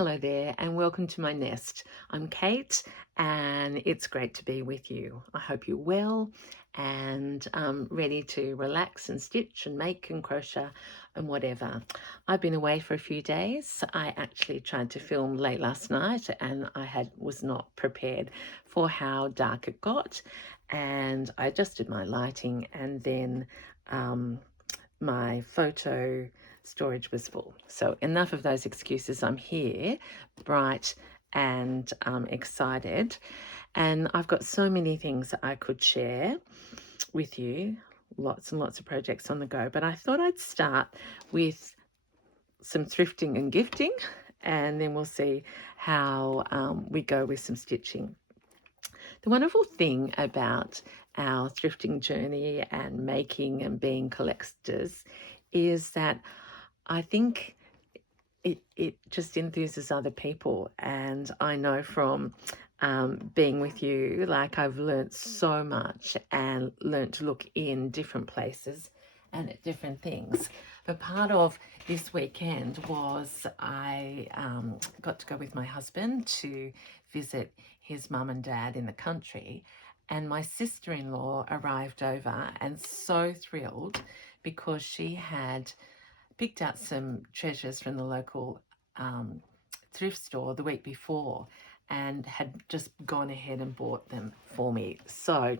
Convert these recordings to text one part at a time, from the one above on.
Hello there, and welcome to my nest. I'm Kate, and it's great to be with you. I hope you're well and ready to relax and stitch and make and crochet and whatever. I've been away for a few days. I actually tried to film late last night, and was not prepared for how dark it got, and I adjusted my lighting, and then my photo storage was full. So enough of those excuses. I'm here, bright and excited. And I've got so many things that I could share with you, lots and lots of projects on the go. But I thought I'd start with some thrifting and gifting, and then we'll see how we go with some stitching. The wonderful thing about our thrifting journey and making and being collectors is that I think it just enthuses other people. And I know from being with you, like I've learnt so much and learnt to look in different places and at different things. But part of this weekend was I got to go with my husband to visit his mum and dad in the country. And my sister-in-law arrived over and so thrilled because she had picked out some treasures from the local thrift store the week before and had just gone ahead and bought them for me. So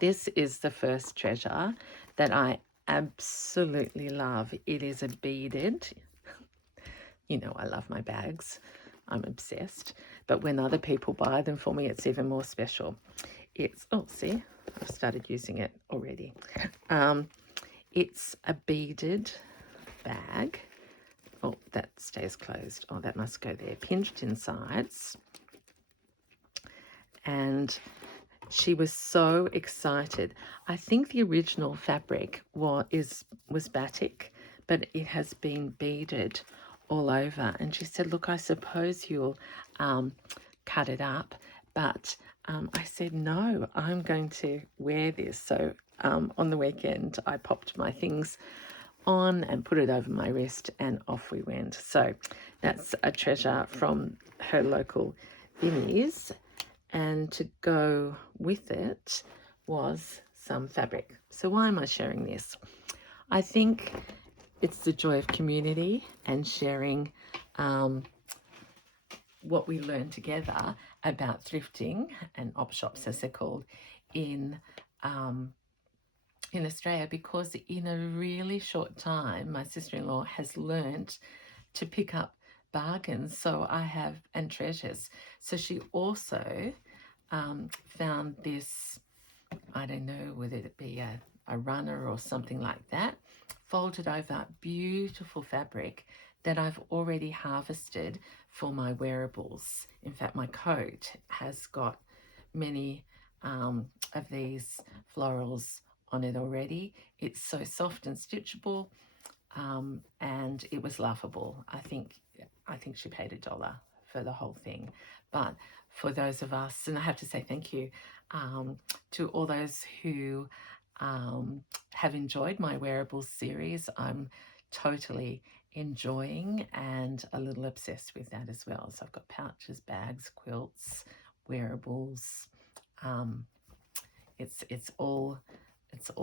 this is the first treasure that I absolutely love. It is a beaded, I love my bags. I'm obsessed. But when other people buy them for me, it's even more special. See, I've started using it already. It's a beaded bag. Oh, that stays closed. Oh, that must go there. Pinched insides. And she was so excited. I think the original fabric was batik, but it has been beaded all over. And she said, look, I suppose you'll cut it up. But I said, no, I'm going to wear this. So on the weekend, I popped my things on and put it over my wrist, and off we went. So that's a treasure from her local Vinnie's, and to go with it was some fabric. So why am I sharing this? I think it's the joy of community and sharing what we learn together about thrifting and op shops, as they're called, in Australia, because in a really short time, my sister-in-law has learnt to pick up bargains. And treasures. So she also found this, I don't know whether it be a runner or something like that, folded over beautiful fabric that I've already harvested for my wearables. In fact, my coat has got many of these florals on it already. It's so soft and stitchable, and it was laughable. I think she paid $1 for the whole thing. But for those of us, and I have to say thank you to all those who have enjoyed my wearables series. I'm totally enjoying and a little obsessed with that as well. So I've got pouches, bags, quilts, wearables. It's all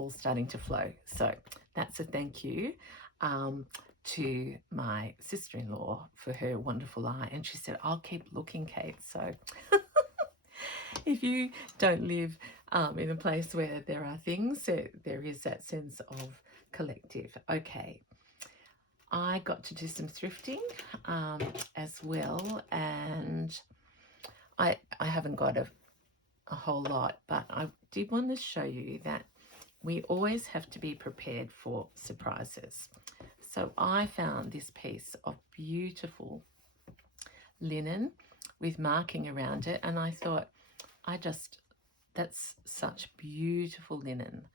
starting to flow. So that's a thank you to my sister-in-law for her wonderful eye. And she said, I'll keep looking, Kate. So if you don't live in a place where there are things, there is that sense of collective. Okay, I got to do some thrifting as well, and I haven't got a whole lot, but I did want to show you that we always have to be prepared for surprises. So I found this piece of beautiful linen with marking around it, and I thought, that's such beautiful linen.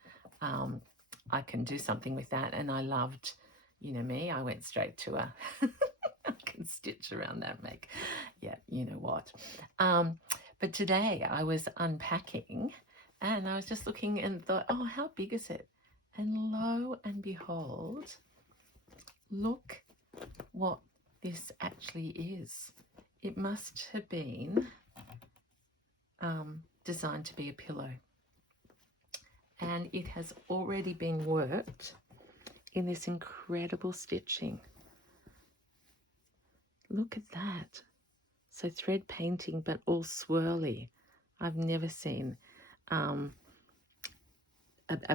I can do something with that, and I loved, me, I went straight to I can stitch around that, you know what. But today I was unpacking and I was just looking and thought, oh, how big is it? And lo and behold, look what this actually is. It must have been designed to be a pillow. And it has already been worked in this incredible stitching. Look at that. So thread painting, but all swirly. I've never seen a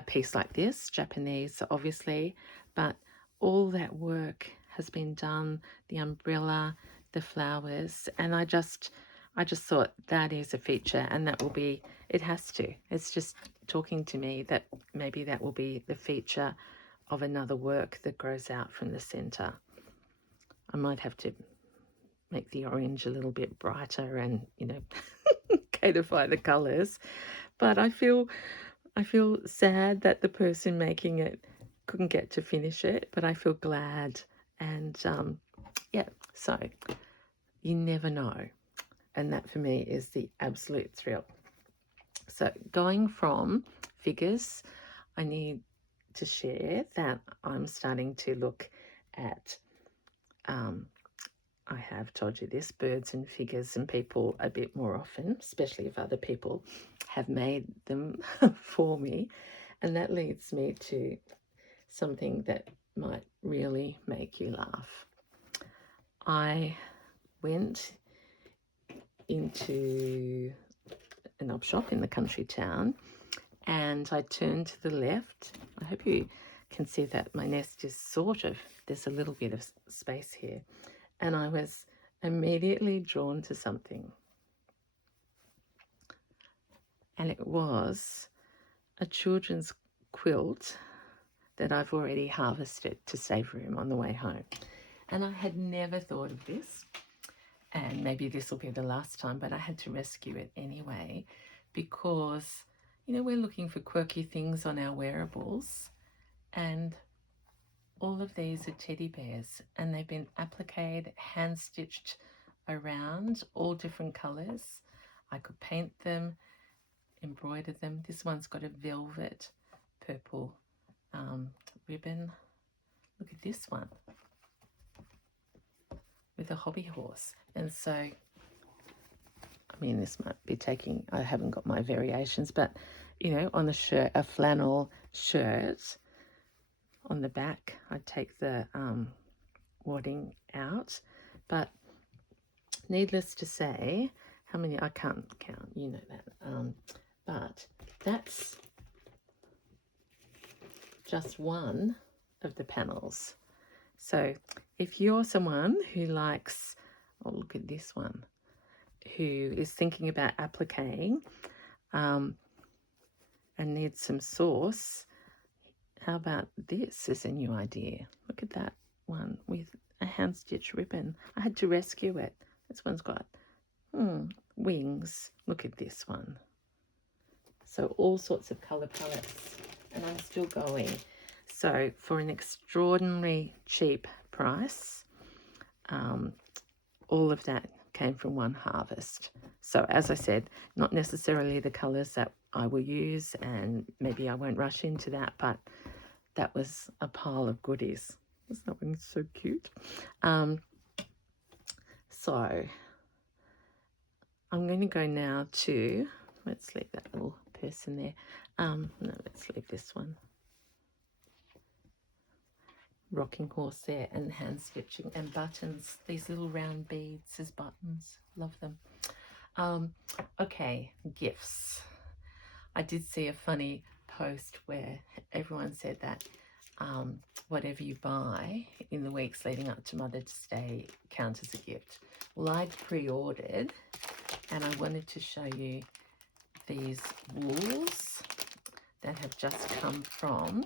piece like this, Japanese obviously, but all that work has been done, the umbrella, the flowers, and I just thought that is a feature, and that will be, it has to. It's just talking to me that maybe that will be the feature of another work that grows out from the center. I might have to make the orange a little bit brighter and, you know, caterify the colors, but I feel sad that the person making it couldn't get to finish it, but I feel glad. And yeah, so you never know. And that for me is the absolute thrill. So going from figures, I need to share that I'm starting to look at, I have told you this, birds and figures and people a bit more often, especially if other people have made them for me. And that leads me to something that might really make you laugh. I went into an op shop in the country town and I turned to the left. I hope you can see that my nest is sort of, there's a little bit of space here. And I was immediately drawn to something. And it was a children's quilt that I've already harvested to save room on the way home. And I had never thought of this, and maybe this will be the last time, but I had to rescue it anyway because, you know, we're looking for quirky things on our wearables, and all of these are teddy bears, and they've been appliqued, hand stitched around, all different colors. I could paint them, embroider them. This one's got a velvet purple ribbon. Look at this one with a hobby horse. And so, I mean, this might be taking, I haven't got my variations, but, you know, on the shirt, a flannel shirt, on the back, I take the wadding out. But needless to say, how many, I can't count, you know that. But that's just one of the panels. So if you're someone who likes, oh, look at this one, who is thinking about appliquing and needs some sauce, how about this as a new idea? Look at that one with a hand stitch ribbon. I had to rescue it. This one's got wings. Look at this one. So all sorts of colour palettes, and I'm still going. So for an extraordinarily cheap price, all of that came from one harvest. So as I said, not necessarily the colours that I will use, and maybe I won't rush into that, but that was a pile of goodies. Isn't that one so cute? So I'm going to go now to, let's leave that little person there. No, let's leave this one. Rocking horse there, and hand stitching and buttons, these little round beads as buttons. Love them. Okay, gifts. I did see a funny post where everyone said that whatever you buy in the weeks leading up to Mother's Day counts as a gift. Well, I'd pre-ordered, and I wanted to show you these wools that have just come from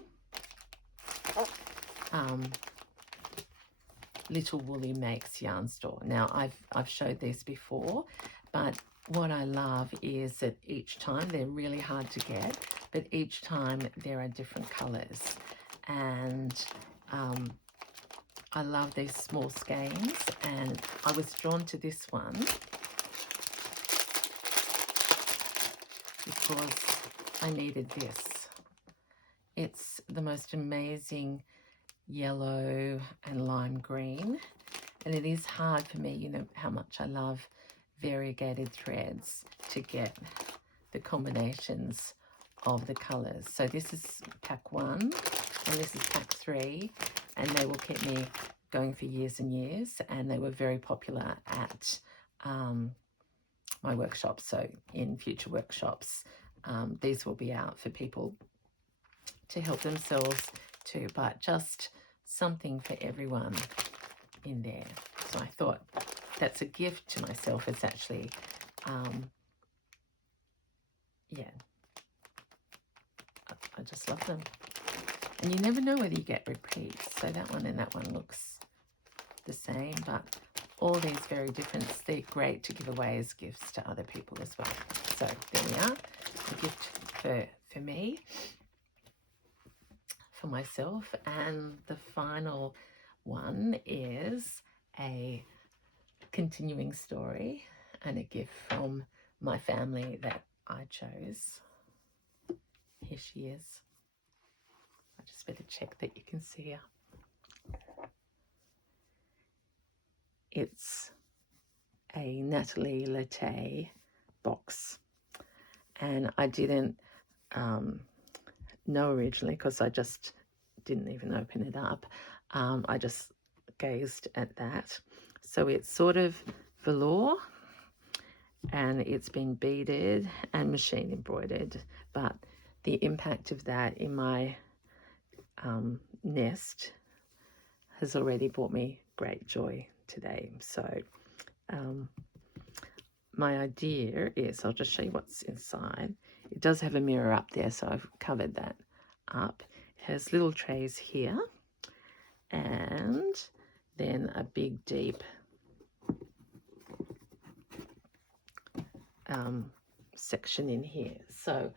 Little Woolly Makes Yarn Store. Now, I've showed these before, but what I love is that each time, they're really hard to get, but each time there are different colours. And I love these small skeins, and I was drawn to this one because I needed this. It's the most amazing yellow and lime green, And it is hard for me, you know, how much I love variegated threads, to get the combinations of the colours. So this is pack 1 and this is pack 3, and they will keep me going for years and years, and they were very popular at my workshops. So in future workshops, these will be out for people to help themselves too, but just something for everyone in there. So I thought that's a gift to myself. It's actually, yeah, I just love them. And you never know whether you get repeats. So that one and that one looks the same, but all these very different. They're great to give away as gifts to other people as well. So there we are, a gift for me, for myself. And the final one is a continuing story and a gift from my family that I chose. Here she is. I just better check that you can see her. It's a Natalie Latte box, and I didn't know originally because I just didn't even open it up. I just gazed at that. So it's sort of velour, and it's been beaded and machine embroidered, but the impact of that in my nest has already brought me great joy today. So my idea is, I'll just show you what's inside. It does have a mirror up there, so I've covered that up. It has little trays here, and then a big deep section in here. So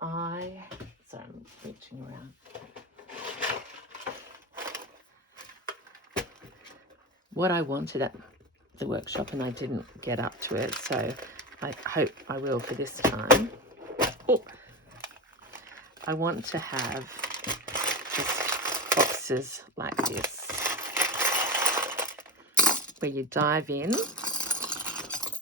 I'm reaching around. What I wanted at the workshop, and I didn't get up to it, so I hope I will for this time. Oh, I want to have just boxes like this, where you dive in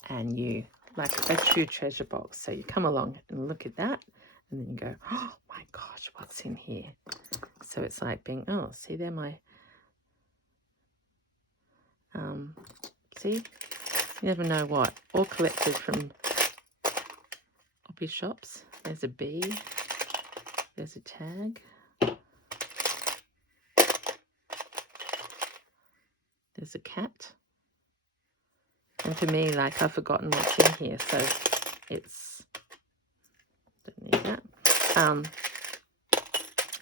and you, like a true treasure box. So you come along and look at that, and then you go, oh my gosh, what's in here? So it's like being, oh, see there, my, see, you never know what, all collected from Oppie shops. There's a bee, there's a tag, there's a cat. And for me, like, I've forgotten what's in here, so it's, don't need that.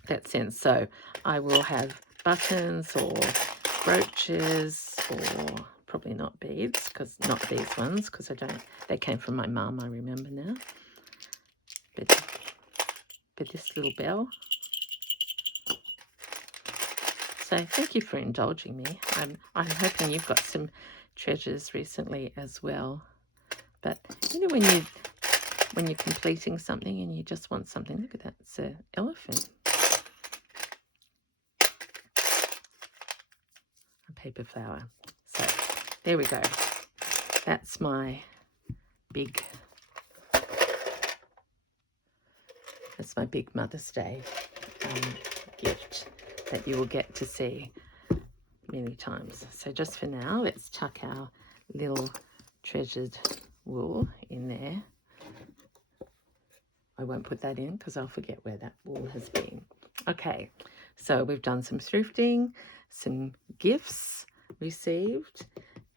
That sense. So I will have buttons or brooches, or probably not beads, because not these ones, because I don't, they came from my mum, I remember now. But this little bell. So thank you for indulging me. I'm hoping you've got some treasures recently as well. But you know, when you're completing something and you just want something, look at that, it's an elephant. A paper flower. So there we go. That's my big Mother's Day gift that you will get to see many times. So just for now, let's chuck our little treasured wool in there. I won't put that in because I'll forget where that wool has been. Okay, so we've done some thrifting, some gifts received,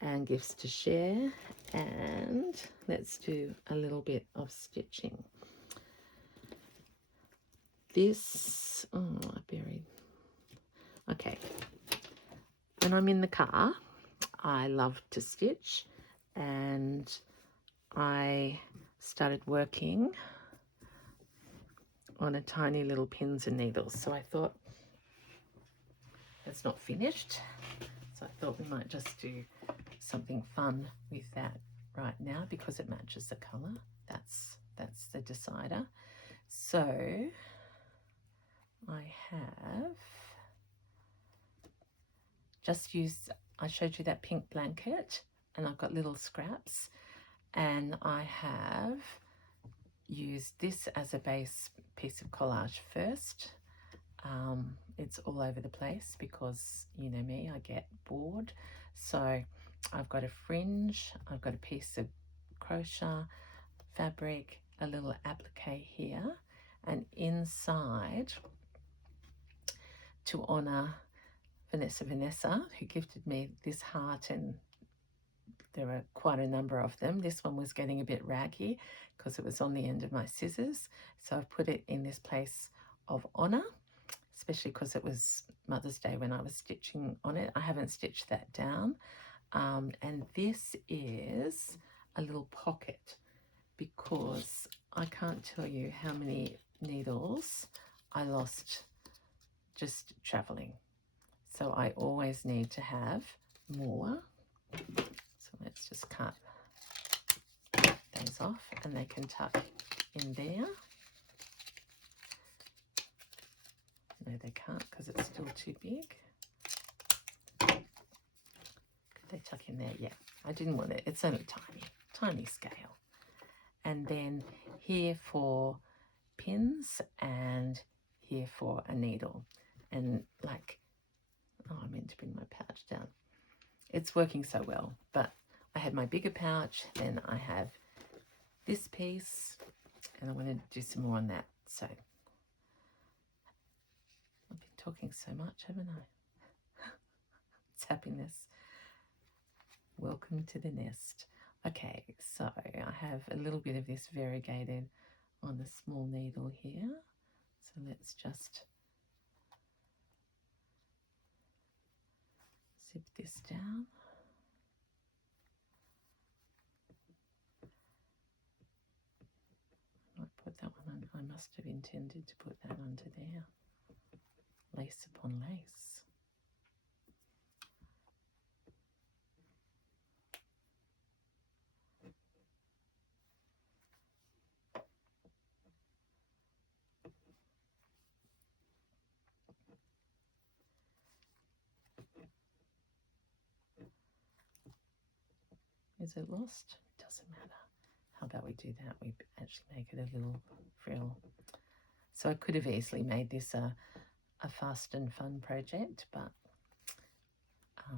and gifts to share, and let's do a little bit of stitching. This, oh, I buried. Okay, when I'm in the car, I love to stitch, and I started working on a tiny little pins and needles. So I thought, it's not finished, so I thought we might just do something fun with that right now because it matches the color. That's the decider. So I have just used I showed you that pink blanket, and I've got little scraps, and I have used this as a base piece of collage first. It's all over the place because, you know me, I get bored. So I've got a fringe, I've got a piece of crochet fabric, a little applique here, and inside, to honor Vanessa, who gifted me this heart, and there are quite a number of them. This one was getting a bit raggy because it was on the end of my scissors, so I've put it in this place of honor, especially because it was Mother's Day when I was stitching on it. I haven't stitched that down. And this is a little pocket, because I can't tell you how many needles I lost just traveling. So I always need to have more. So let's just cut those off, and they can tuck in there. No, they can't because it's still too big. Could they tuck in there? Yeah, I didn't want it. It's only tiny scale. And then here for pins, and here for a needle. And like, oh, I meant to bring my pouch down. It's working so well, but I had my bigger pouch, then I have this piece, and I want to do some more on that. So I've been talking so much, haven't I? It's happiness. Welcome to the nest. Okay, so I have a little bit of this variegated on the small needle here. So let's just zip this down. I might put that one on. I must have intended to put that under there. Lace upon lace. Is it lost? Doesn't matter. How about we do that? We actually make it a little frill. So I could have easily made this a fast and fun project, but I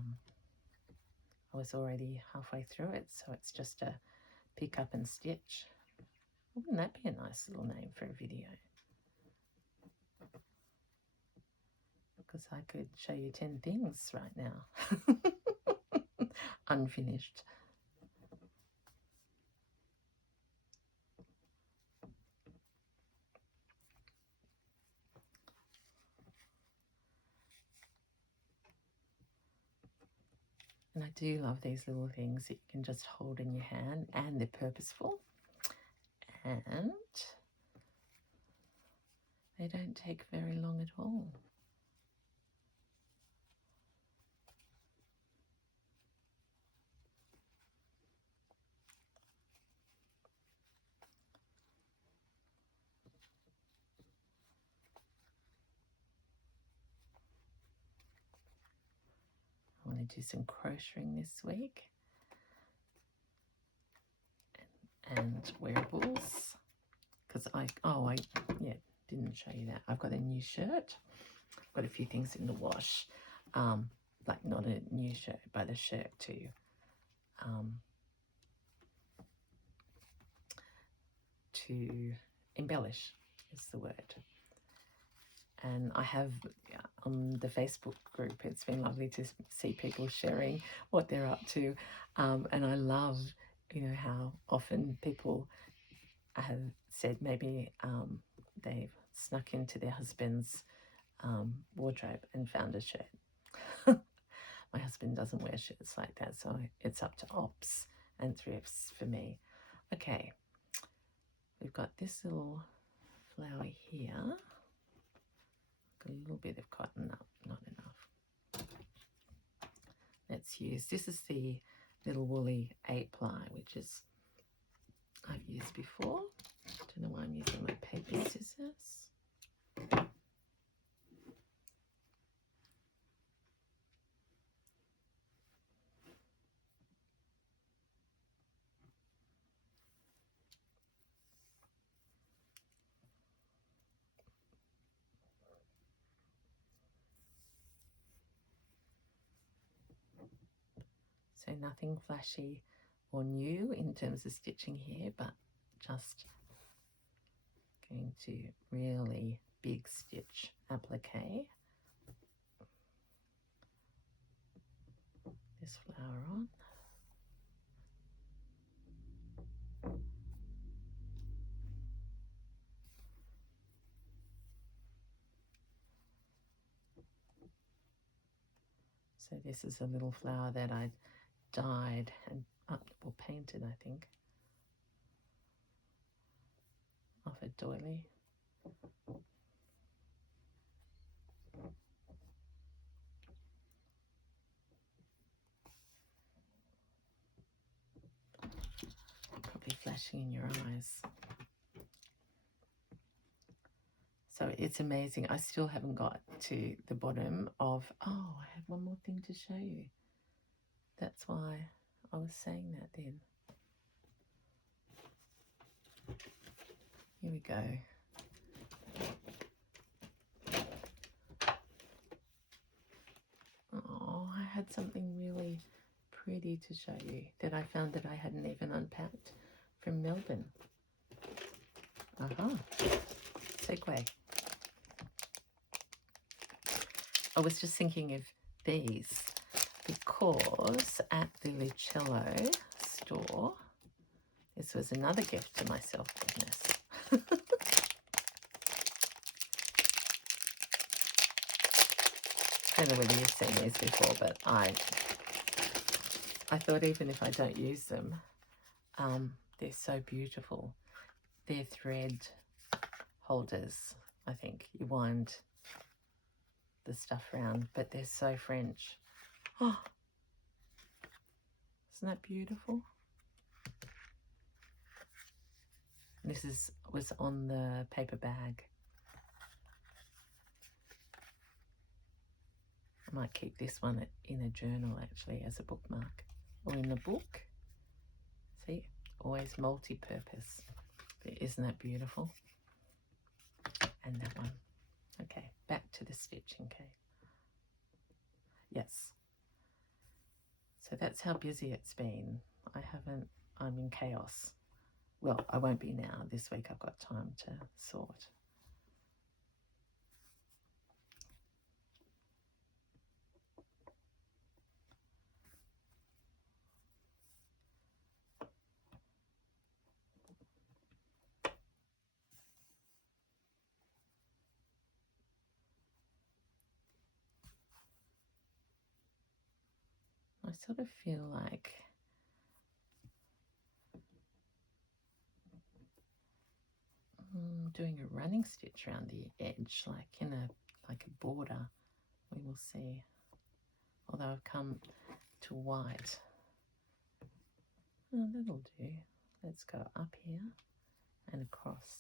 was already halfway through it, so it's just a pick up and stitch. Wouldn't that be a nice little name for a video? Because I could show you 10 things right now. Unfinished. And I do love these little things that you can just hold in your hand, and they're purposeful, and they don't take very long at all. I want to do some crocheting this week, and wearables, because I didn't show you that. I've got a new shirt. I've got a few things in the wash, like not a new shirt, but a shirt to embellish is the word. And I have on the Facebook group, it's been lovely to see people sharing what they're up to, and I love, how often people have said maybe they've snuck into their husband's wardrobe and found a shirt. My husband doesn't wear shirts like that, so it's up to ops and thrifts for me. Okay, we've got this little flower here. A little bit of cotton, not enough. Let's use, this is the little woolly 8-ply, which is I've used before. Don't know why I'm using my paper scissors. So nothing flashy or new in terms of stitching here, but just going to really big stitch applique this flower on. So this is a little flower that I dyed and or painted, I think, off a doily. Probably flashing in your eyes. So it's amazing. I still haven't got to the bottom of, oh, I have one more thing to show you. That's why I was saying that then. Here we go. Oh, I had something really pretty to show you that I found that I hadn't even unpacked from Melbourne. Segue. I was just thinking of these because at the Lucello store, this was another gift to myself, goodness. I don't know whether you've seen these before, but I thought even if I don't use them, they're so beautiful. They're thread holders, I think. You wind the stuff around, but they're so French. Oh, isn't that beautiful? This was on the paper bag. I might keep this one in a journal actually as a bookmark or in a book. See, always multi-purpose. Isn't that beautiful? And that one. Okay, back to the stitching, okay? Yes. So that's how busy it's been. I'm in chaos. Well, I won't be now. This week I've got time to sort. I sort of feel like doing a running stitch around the edge, like in a border. We will see. Although I've come to white. Oh, that'll do. Let's go up here and across.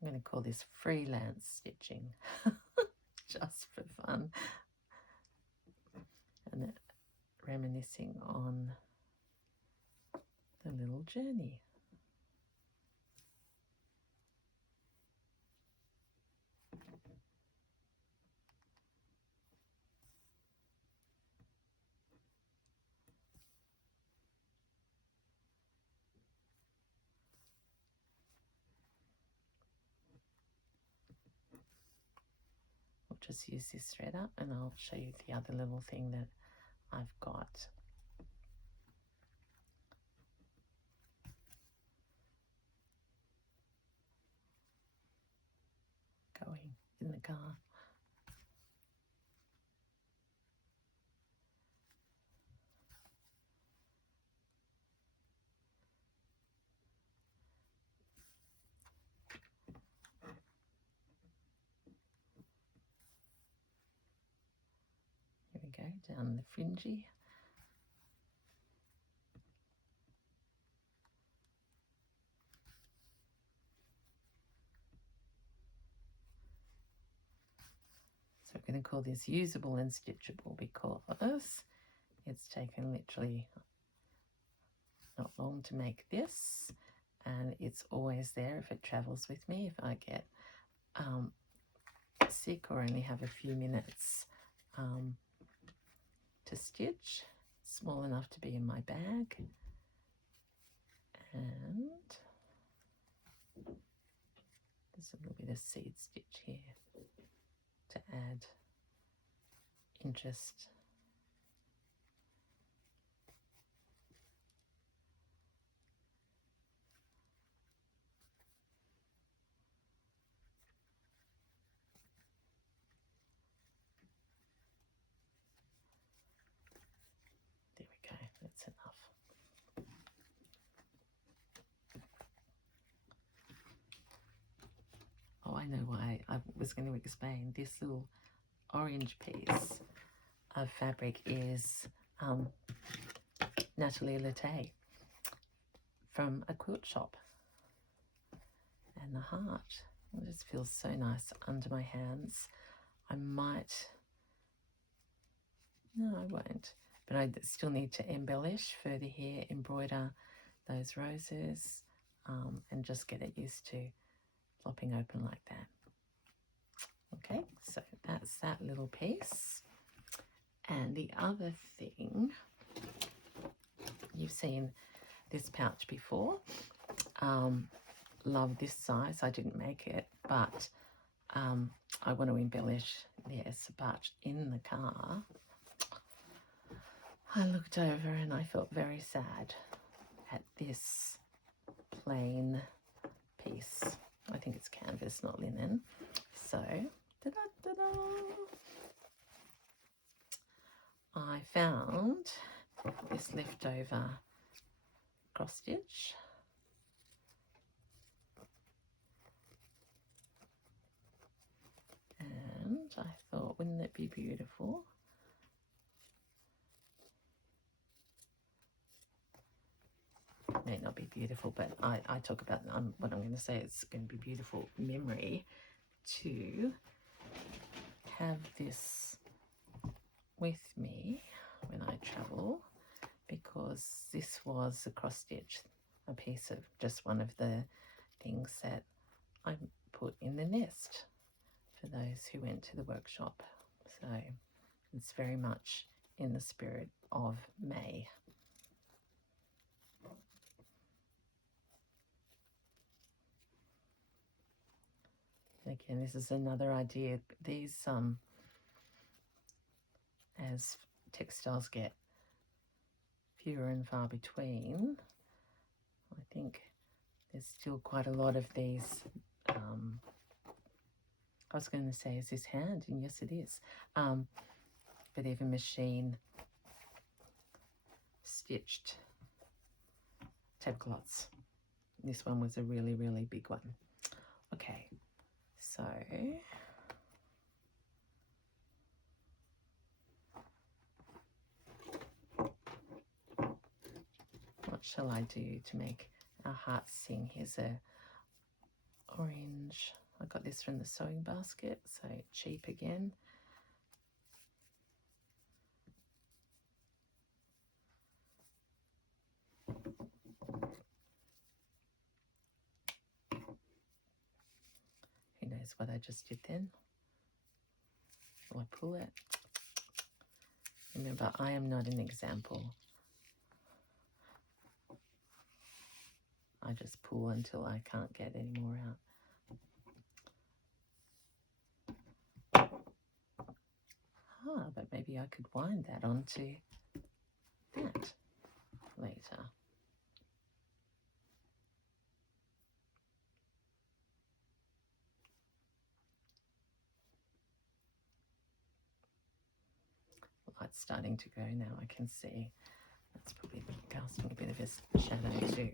I'm going to call this freelance stitching, just for fun. And reminiscing on the little journey. I'll just use this thread up and I'll show you the other little thing that I've got. Going in the car. Here we go, down the fringy. So we're going to call this usable and stitchable because it's taken literally not long to make this, and it's always there if it travels with me. If I get sick or only have a few minutes to stitch, small enough to be in my bag. And there's a little bit of seed stitch here to add interest. There we go, that's enough. Oh, I know why I was going to explain. This little orange piece of fabric is Natalie Latte from a quilt shop. And the heart, it just feels so nice under my hands. I might, no, I won't, but I still need to embellish further here, embroider those roses, and just get it used to flopping open like that. Okay, so that's that little piece. And the other thing, you've seen this pouch before. Love this size. I didn't make it, but I want to embellish this. But in the car, I looked over and I felt very sad at this plain piece. I think it's canvas, not linen. So, ta-da-da-da, I found this leftover cross stitch. And I thought, wouldn't it be beautiful? It may not be beautiful, but I talk about what I'm going to say. It's going to be beautiful memory to have this with me when I travel, because this was a cross stitch, a piece of just one of the things that I put in the nest for those who went to the workshop. So it's very much in the spirit of May. Again, this is another idea. These, as textiles get fewer and far between, I think there's still quite a lot of these. I was going to say, is this hand? And yes, it is. But even machine stitched tablecloths. This one was a really, really big one. Okay, so what shall I do to make our hearts sing? Here's a orange. I got this from the sewing basket, so cheap again. Who knows what I just did then? Will I pull it? Remember, I am not an example. I just pull until I can't get any more out. But maybe I could wind that onto that later. The light's starting to go now, I can see. That's probably casting a bit of a shadow too.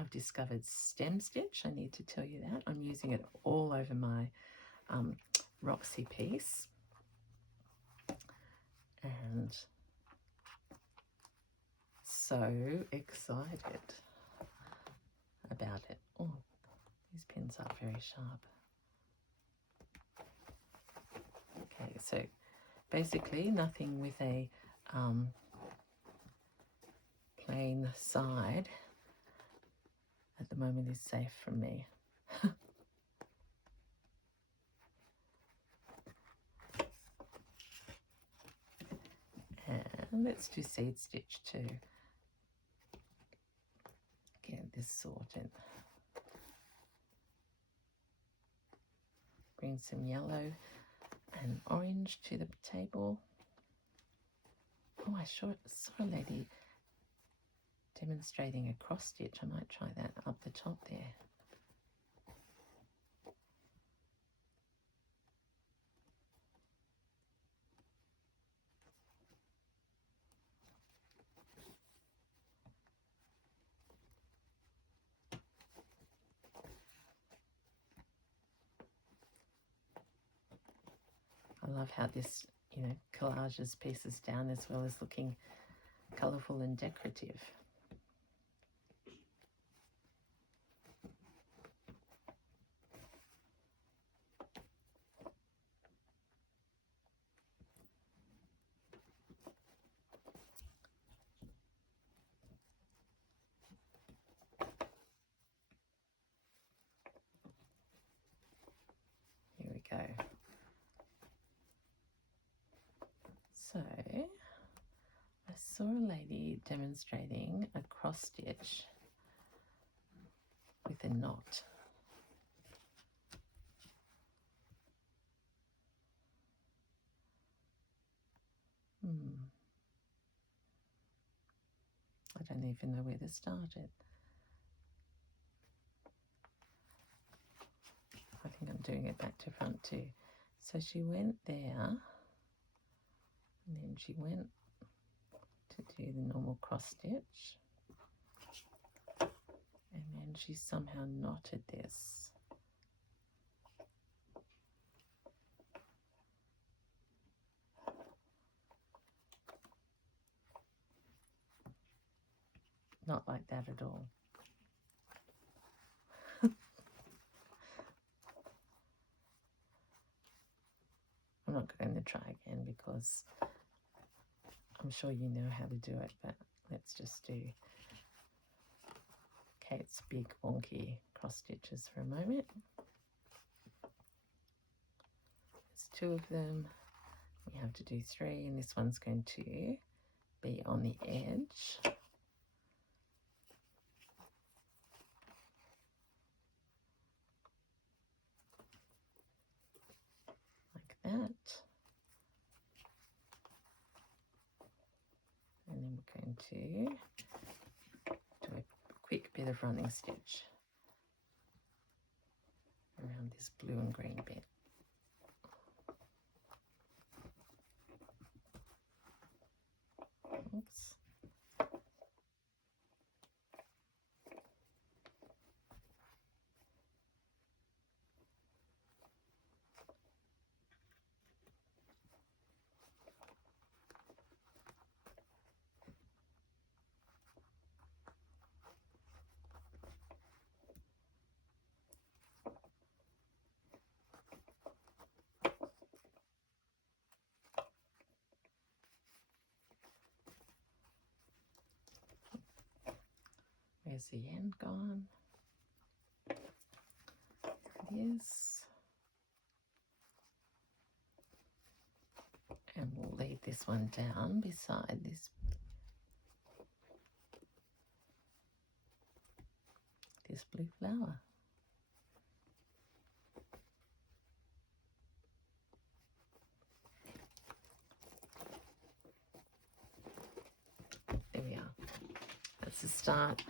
I've discovered stem stitch. I need to tell you that. I'm using it all over my Roxy piece. And so excited about it. Oh, these pins are very sharp. Okay, so basically nothing with a plain side at the moment is safe from me. And let's do seed stitch to get this sorted. Bring some yellow and orange to the table. Oh, I saw a lady demonstrating a cross stitch. I might try that up the top there. I love how this, collages pieces down as well as looking colourful and decorative. Here we go. So I saw a lady demonstrating a cross stitch with a knot. I don't even know where to start it. I think I'm doing it back to front too. So she went there, and then she went to do the normal cross stitch, and then she somehow knotted this. Not like that at all. I'm not going to try again because I'm sure you know how to do it, but let's just do Kate's big wonky cross stitches for a moment. There's 2 of them. We have to do 3, and this one's going to be on the edge. Like that. And then we're going to do a quick bit of running stitch around this blue and green bit. Oops. Where's the end gone? There it is. And we'll leave this one down beside this blue flower. There we are. That's the start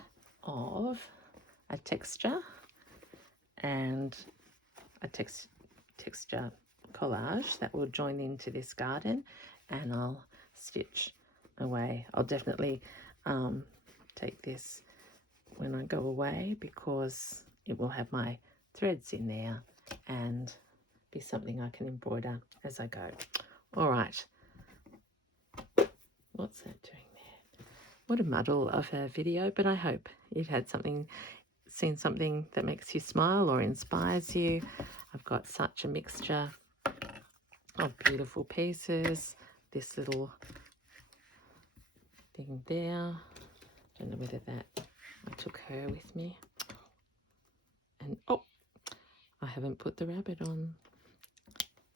of a texture and a texture collage that will join into this garden, and I'll stitch away. I'll definitely take this when I go away because it will have my threads in there and be something I can embroider as I go. All right. What's that doing there? What a muddle of a video, but I hope you've had seen something that makes you smile or inspires you. I've got such a mixture of beautiful pieces. This little thing there. Don't know whether that, I took her with me. And oh, I haven't put the rabbit on.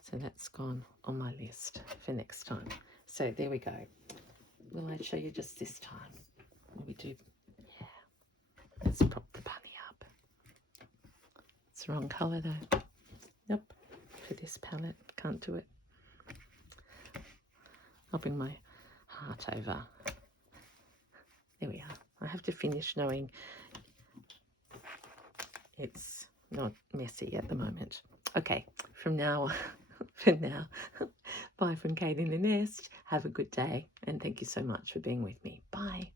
So that's gone on my list for next time. So there we go. Will I show you just this time? Will we do? Yeah. Let's prop the bunny up. It's the wrong colour though. Nope. For this palette, can't do it. I'll bring my heart over. There we are. I have to finish knowing it's not messy at the moment. Okay, from now, for now, bye from Kate in the Nest. Have a good day, and thank you so much for being with me. Bye.